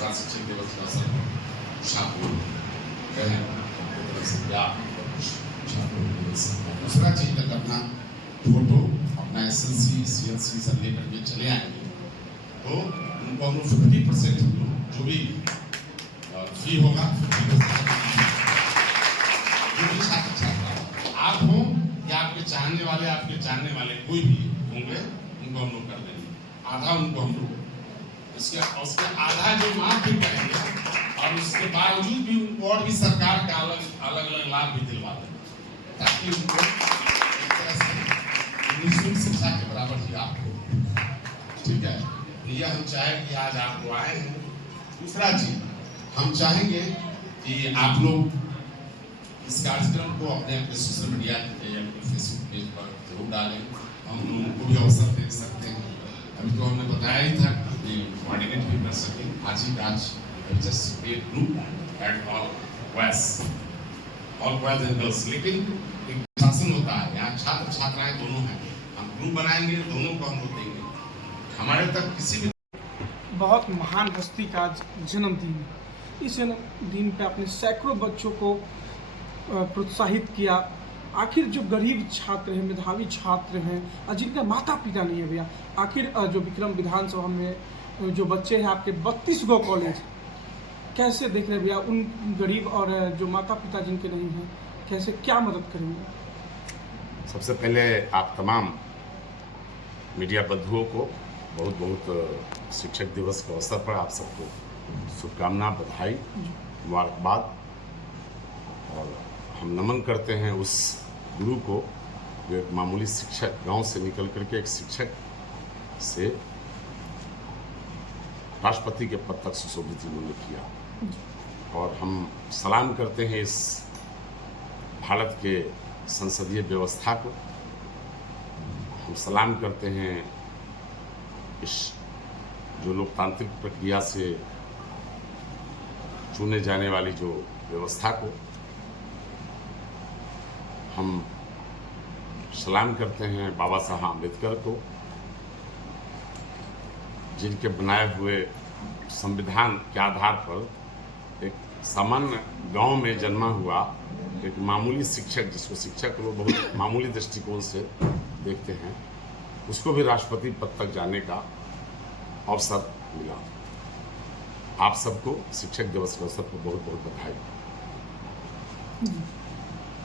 गुजरात शिक्षक दिवस का अवसर पर शाहपुर गए उनकी तरफ से क्या शाहपुर दिवस। दूसरा चीज तक अपना फोटो अपना एसएलसी सीएलसी सब लेकर के चले आएंगे तो उनको हम 50% जो भी फी होगा 50% जो भी छात्र छात्रा आप हो या आपके चाहने वाले आपके जानने वाले कोई भी होंगे उनको हम लोग कर देंगे, आधा उनको हम लोग उसके आधा जो माफ भी करेंगे और उसके बावजूद भी उनको और भी सरकार का अलग अलग लाभ भी दिलवा देंगे ताकि उनको एक तरह से निःशुल्क शिक्षा के बराबर ही आपको। ठीक है, यह हम चाहें कि आज आप लोग आए हैं। दूसरा चीज हम चाहेंगे कि आप लोग इस कार्यक्रम को अपने अपने सोशल मीडिया या फेसबुक पेज पर जरूर डालें, हम लोगों को भी अवसर दे सकते हैं। अभी तो हमने बताया ही था कि कोऑर्डिनेट भी कर सकें। आज ही just create group at all boys and girls, लेकिन एक शासन होता है, यहाँ छात्र छात्राएं दोनों हैं, हम ग्रुप बनाएंगे दोनों को हम लोग देंगे। हमारे तक किसी भी बहुत महान हस्ती का जन्मदिन है। इस जन्मदिन पे आपने सैकड़ों बच्चों को प्रोत्साहित किया। आखिर जो गरीब छात्र हैं, मेधावी छात्र हैं और जिनका माता पिता नहीं है भैया, आखिर जो विक्रम विधानसभा में जो बच्चे हैं आपके 32 गो कॉलेज, कैसे देख रहे हैं भैया उन गरीब और जो माता पिता जिनके नहीं हैं, कैसे क्या मदद करेंगे? सबसे पहले आप तमाम मीडिया बंधुओं को बहुत बहुत शिक्षक दिवस के अवसर पर आप सबको शुभकामना, बधाई, मुबारकबाद। और हम नमन करते हैं उस गुरु को जो एक मामूली शिक्षक, गांव से निकल करके एक शिक्षक से राष्ट्रपति के पद तक सुशोभित उन्होंने किया। और हम सलाम करते हैं इस भारत के संसदीय व्यवस्था को, हम सलाम करते हैं इस जो लोकतांत्रिक प्रक्रिया से चुने जाने वाली जो व्यवस्था को, हम सलाम करते हैं बाबा साहब अम्बेडकर को, जिनके बनाए हुए संविधान के आधार पर एक सामान्य गांव में जन्मा हुआ एक मामूली शिक्षक, जिसको शिक्षक लोग बहुत मामूली दृष्टिकोण से देखते हैं, उसको भी राष्ट्रपति पद तक जाने का अवसर मिला। आप सबको शिक्षक दिवस के अवसर पर बहुत बहुत बधाई।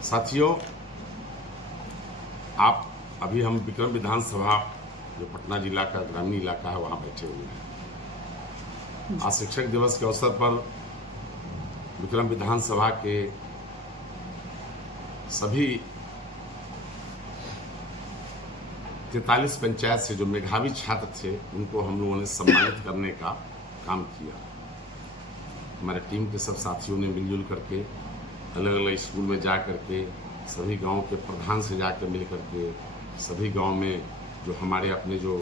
साथियों, आप अभी हम विक्रम विधानसभा जो पटना जिला का ग्रामीण इलाका है वहाँ बैठे हुए हैं। आज शिक्षक दिवस के अवसर पर विक्रम विधानसभा के सभी 43 पंचायत से जो मेधावी छात्र थे उनको हम लोगों ने सम्मानित करने का काम किया। हमारे टीम के सब साथियों ने मिलजुल करके अलग अलग स्कूल में जा करके सभी गांव के प्रधान से जाकर मिल करके सभी गांव में जो हमारे अपने जो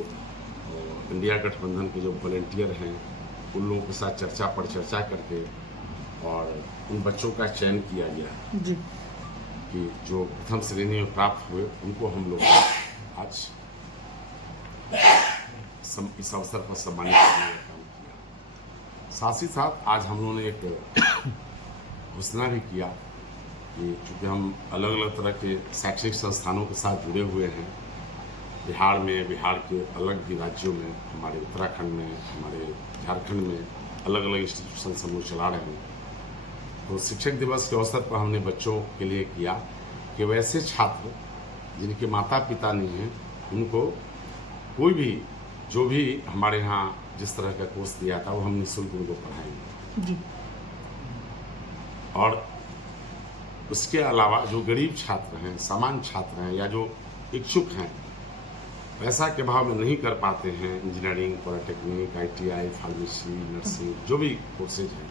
इंडिया गठबंधन के जो वॉलेंटियर हैं उन लोगों के साथ चर्चा पर चर्चा करके और उन बच्चों का चयन किया गया जी कि जो प्रथम श्रेणी में प्राप्त हुए उनको हम लोग आज इस अवसर पर सम्मानित करने का काम किया। साथ ही साथ आज हम लोगों ने एक घोषणा भी किया कि चूँकि हम अलग अलग तरह के शैक्षणिक संस्थानों के साथ जुड़े हुए हैं, बिहार में, बिहार के अलग भी राज्यों में, हमारे उत्तराखंड में, हमारे झारखंड में अलग अलग इंस्टीट्यूशन हम लोग चला रहे हैं। तो शिक्षक दिवस के अवसर पर हमने बच्चों के लिए किया कि वैसे छात्र जिनके माता पिता नहीं हैं उनको कोई भी जो भी हमारे यहाँ जिस तरह का कोर्स दिया था वो हम निःशुल्क उनको पढ़ाएंगे जी। और उसके अलावा जो गरीब छात्र हैं, सामान्य छात्र हैं या जो इच्छुक हैं, पैसा के भाव में नहीं कर पाते हैं, engineering, polytechnic, ITI, pharmacy, nursing, जो भी कोर्सेज हैं,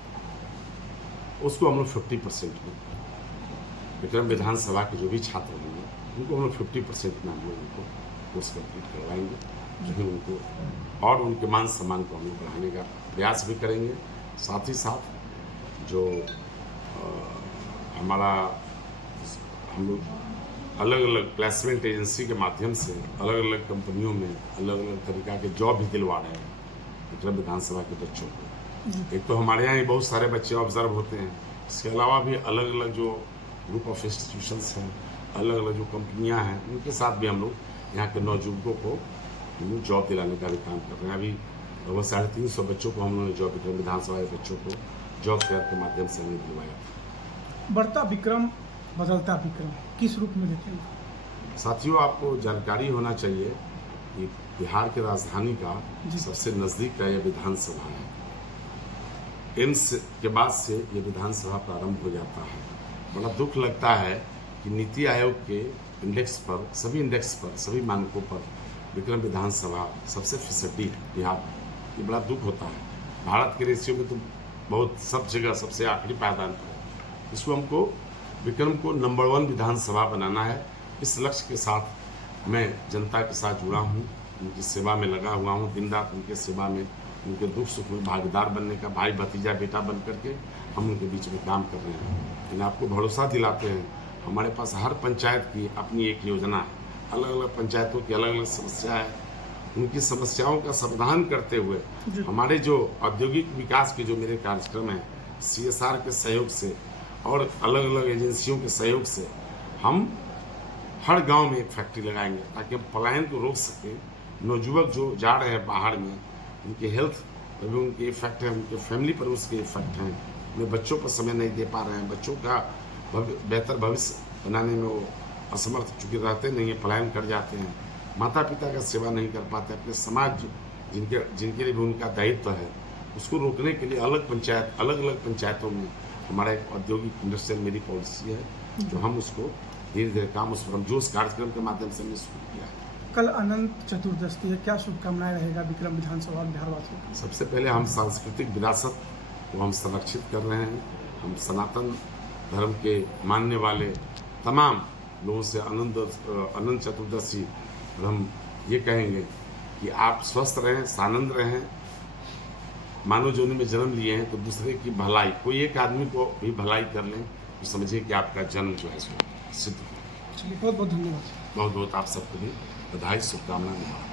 उसको हम लोग 50% में, विक्रम विधानसभा के जो भी छात्र होंगे उनको हम लोग 50% में हम लोग उनको कोर्स कंप्लीट करवाएंगे, जो है उनको और उनके मान सम्मान को हम लोग बढ़ाने का प्रयास भी करेंगे। साथ ही साथ जो हमारा हम लोग अलग अलग प्लेसमेंट एजेंसी के माध्यम से अलग अलग कंपनियों में अलग अलग तरीक़ा के जॉब भी दिलवा रहे हैं विक्रम विधानसभा के बच्चों को। एक तो हमारे यहाँ ही बहुत सारे बच्चे ऑब्जर्व होते हैं, इसके अलावा भी अलग अलग जो ग्रुप ऑफ इंस्टीट्यूशंस हैं, अलग अलग जो कंपनियां हैं, उनके साथ भी हम लोग यहाँ के नौजुवकों को जॉब दिलाने का भी काम कर रहे हैं। अभी लगभग 350 बच्चों को हम लोगों ने जॉब विक्रम विधानसभा के बच्चों को जॉब फेयर के माध्यम से हमने दिलवाया था। बढ़ता विक्रम बदलता विक्रम किस रूप में देखेंगे? साथियों, आपको जानकारी होना चाहिए कि बिहार की राजधानी का सबसे नज़दीक का यह विधानसभा है। एम्स के बाद से ये विधानसभा प्रारंभ हो जाता है। बड़ा दुख लगता है कि नीति आयोग के इंडेक्स पर, सभी इंडेक्स पर, सभी मानकों पर विक्रम विधानसभा सबसे फिसड्डी बिहार। ये बड़ा दुख होता है। भारत के रेशियो में तो बहुत सब जगह सबसे आखिरी पायदान पर है। इसको हमको विक्रम को नंबर 1 विधानसभा बनाना है। इस लक्ष्य के साथ मैं जनता के साथ जुड़ा हूँ, उनकी सेवा में लगा हुआ हूँ, दिन रात उनके सेवा में, उनके दुख सुख में भागीदार बनने का, भाई भतीजा बेटा बन करके हम उनके बीच में काम कर रहे हैं। लेकिन आपको भरोसा दिलाते हैं, हमारे पास हर पंचायत की अपनी एक योजना है। अलग अलग पंचायतों की अलग अलग समस्या है। उनकी समस्याओं का समाधान करते हुए हमारे जो औद्योगिक विकास के जो मेरे कार्यक्रम हैं, CSR के सहयोग से और अलग अलग एजेंसियों के सहयोग से हम हर गांव में एक फैक्ट्री लगाएंगे ताकि हम पलायन को रोक सकें। नौजुवक जो जा रहे हैं बाहर में, उनके हेल्थ पर भी उनके इफेक्ट है, उनके फैमिली पर उसके इफेक्ट हैं, उन्हें बच्चों पर समय नहीं दे पा रहे हैं, बच्चों का बेहतर भविष्य बनाने में वो असमर्थ चूँकि रहते नहीं है, पलायन कर जाते हैं, माता पिता का सेवा नहीं कर पाते, अपने समाज जिनके लिए भी उनका दायित्व है, उसको रोकने के लिए अलग अलग पंचायतों में हमारा एक औद्योगिक इंडस्ट्रियल मेरी पॉलिसी है, जो हम उसको धीरे धीरे काम उस पर हम जोश कार्यक्रम के माध्यम से हमने शुरू किया है। कल अनंत चतुर्दशी है, क्या शुभकामनाएं रहेगा विक्रम विधानसभा बिहार वासियों की? सबसे पहले हम सांस्कृतिक विरासत को हम संरक्षित कर रहे हैं। हम सनातन धर्म के मानने वाले तमाम लोगों से अनंत चतुर्दशी हम ये कहेंगे कि आप स्वस्थ रहें, सानंद रहें। मानव जोनि में जन्म लिए हैं तो दूसरे की भलाई, कोई एक आदमी को भी भलाई कर लें तो समझिए कि आपका जन्म जो है सिद्ध हो। चलिए, बहुत बहुत धन्यवाद। बहुत बहुत आप सबके लिए बधाई, शुभकामनाएं।